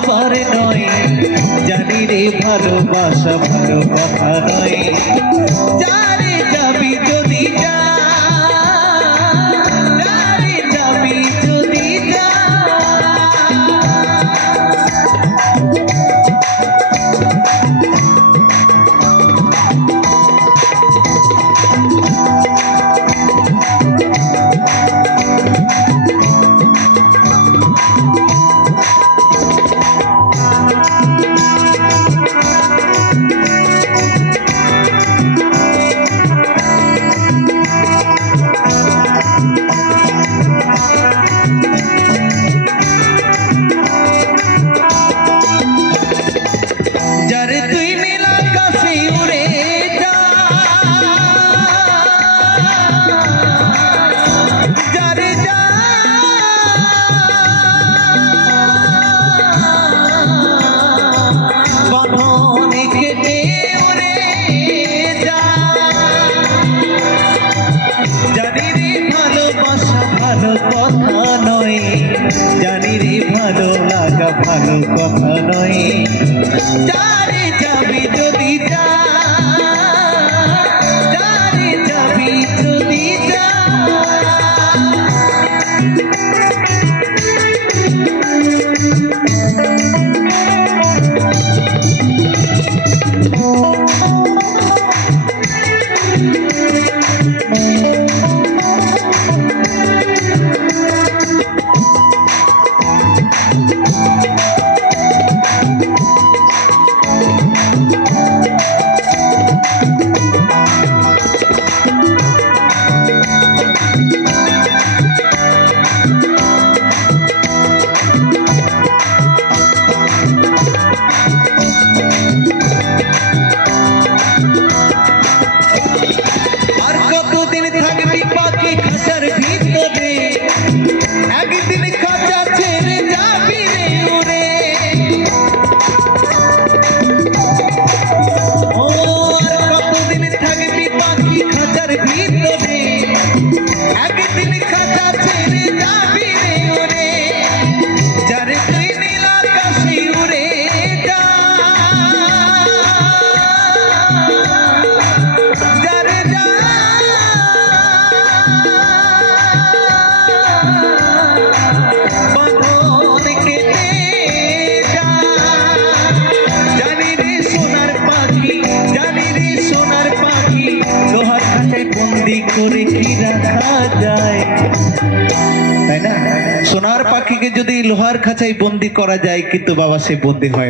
আমার নয়। জানি রে ভালোবাসা ভালো কথা নয়। কথা নয়। তাই না? সোনার পাখিকে যদি লোহার খাঁচায় বন্দি করা যায়, কিন্তু বাবা সে বন্দি হয়